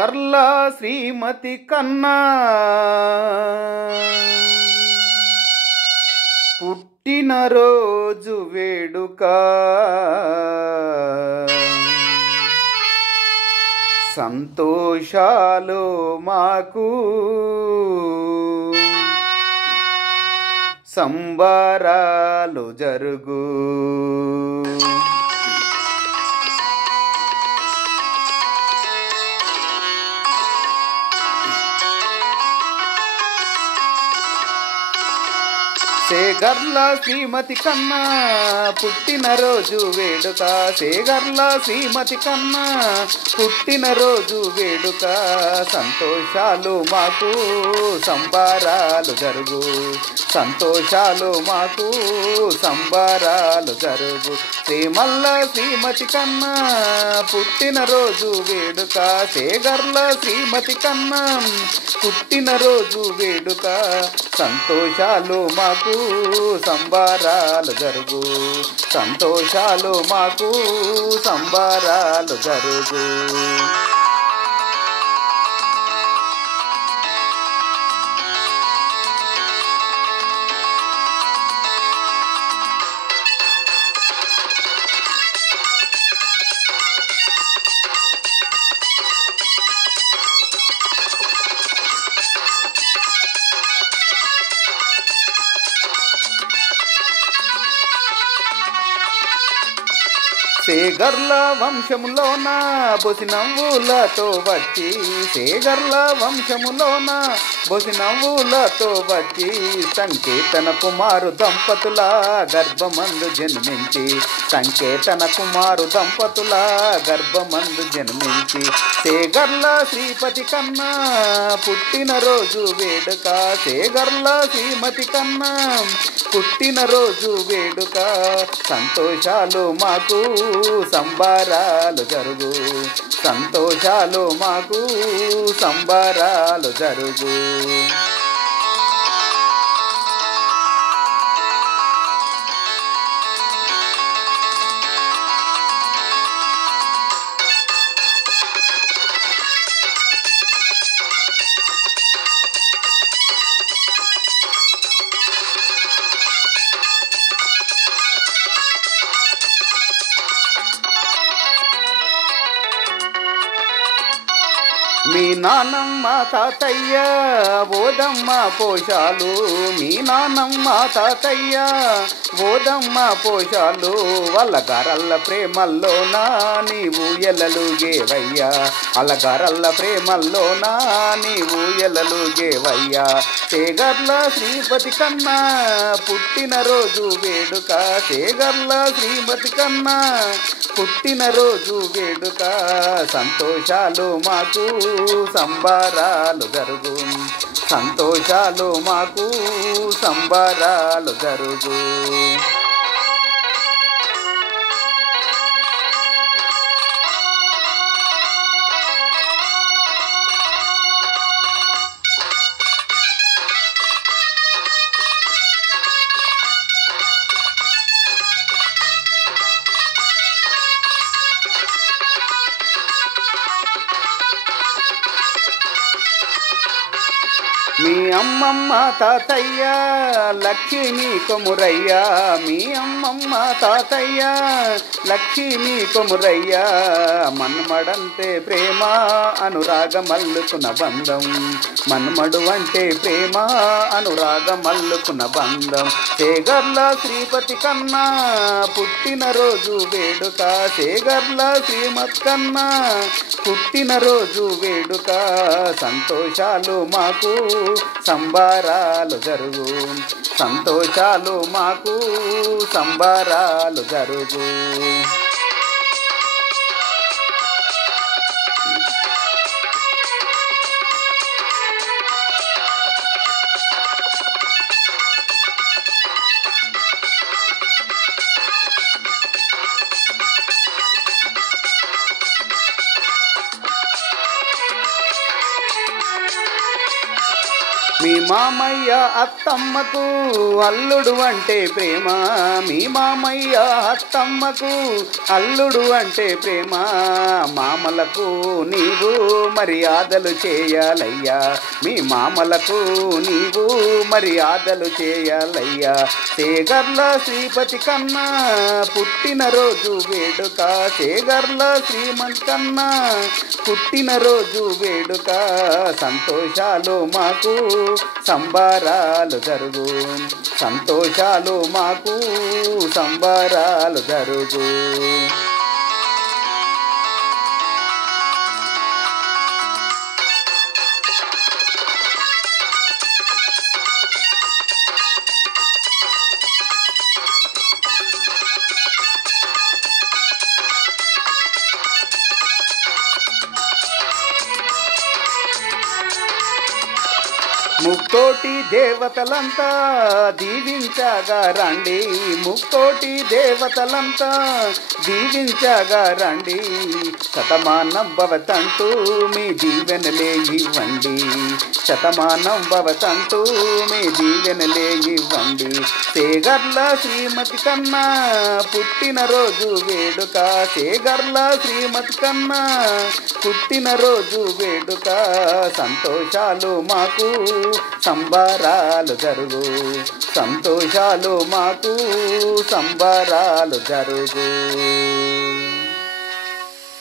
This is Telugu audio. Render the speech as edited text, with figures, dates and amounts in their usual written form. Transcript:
సేగర్ల శ్రీమతి కన్నా పుట్టినరోజు వేడుక సంతోషాలు మాకు సంబరాలు జరుగు. సేగర్ల శ్రీమతి కన్నా పుట్టినరోజు వేడుక, సేగర్ల శ్రీమతి కన్నా పుట్టినరోజు వేడుక సంతోషాలు మాకు సంబరాలు జరుగు, సంతోషాలు మాకు సంబరాలు జరుగు. శ్రీమల్ల శ్రీమతి కన్నా పుట్టినరోజు వేడుక, సేగర్ల శ్రీమతి కన్నా పుట్టినరోజు వేడుక సంతోషాలు మాకు సంబరాలు జరుగు, సంతోషాలు మాకు సంబరాలు జరుగు. సేగర్ల వంశములోన బొసి నవ్వులతో వచ్చి, సేగర్ల వంశములోన బొసి నవ్వులతో వచ్చి సంకేతన కుమారు దంపతుల గర్భమందు జన్మించి, సంకేతన కుమారు దంపతుల గర్భమందు జన్మించి సేగర్ల శ్రీపతి కన్నా పుట్టినరోజు వేడుక, సేగర్ల శ్రీమతి కన్నా పుట్టినరోజు వేడుక సంతోషాలు మాకు సంబరాలు జరుగు, సంతోషాలు మాకు సంబరాలు జరుగు. మీ నానమ్మ తాతయ్య ఓదమ్మ పోషాలు, మీ నానమ్మ తాతయ్య ఓదమ్మ పోషాలు అల్లగారల్ల ప్రేమల్లోనా నీవు ఎలలుగేవయ్యా, అల్లగారల్ల ప్రేమల్లోనా నీవు ఎలలుగేవయ్యా. సేగర్ల శ్రీపతి కన్నా పుట్టినరోజు వేడుక, సేగర్ల శ్రీమతి కన్నా పుట్టినరోజు వేడుక సంతోషాలు మాకు సంబరాలు జరుగు, సంతోషాలు మాకు సంబరాలు జరుగు. మీ అమ్మమ్మ తాతయ్య లక్ష్మీ కొమురయ్య, మీ అమ్మమ్మ తాతయ్య లక్ష్మీ కొమురయ్య మన్మడంటే ప్రేమ అనురాగమల్లుకున్న బంధం, మన్మడు అంటే ప్రేమ అనురాగమల్లుకున్న బంధం. సేగర్ల శ్రీపతి కన్నా పుట్టినరోజు వేడుక, సేగర్ల శ్రీమతి కన్నా పుట్టినరోజు వేడుక సంతోషాలు మాకు సంబరాలు జరుగు, సంతోషాలు మాకు సంబరాలు జరుగు. మీ మామయ్య అత్తమ్మకు అల్లుడు అంటే ప్రేమ, మీ మామయ్య అత్తమ్మకు అల్లుడు అంటే ప్రేమ. మామలకు నీవు మర్యాదలు చేయాలయ్యా, మీ మామలకు నీవు మర్యాదలు చేయాలయ్యా. సేగర్ల శ్రీపతి కన్నా పుట్టినరోజు వేడుక, సేగర్ల శ్రీమంత్ కన్నా పుట్టినరోజు వేడుక. సంతోషాలు మాకు సంబరాలు జరుగు, సంతోషాలు మాకు సంబరాలు జరుగు. ముక్కోటి దేవతలంతా దీవించగా రండి, ముక్కోటి దేవతలంతా దీవించగా రండి. శతమానం భవతంటూ మీ దీవెనలే ఇవ్వండి, శతమానం భవతంటూ మీ దీవెనలే ఇవ్వండి. సేగర్ల శ్రీమతి కన్నా పుట్టినరోజు వేడుక, సేగర్ల శ్రీమతి కన్నా పుట్టినరోజు వేడుక. సంతోషాలు మాకు సంబరాలు జరుగు, సంతోషాలు మాకు సంబరాలు జరుగు.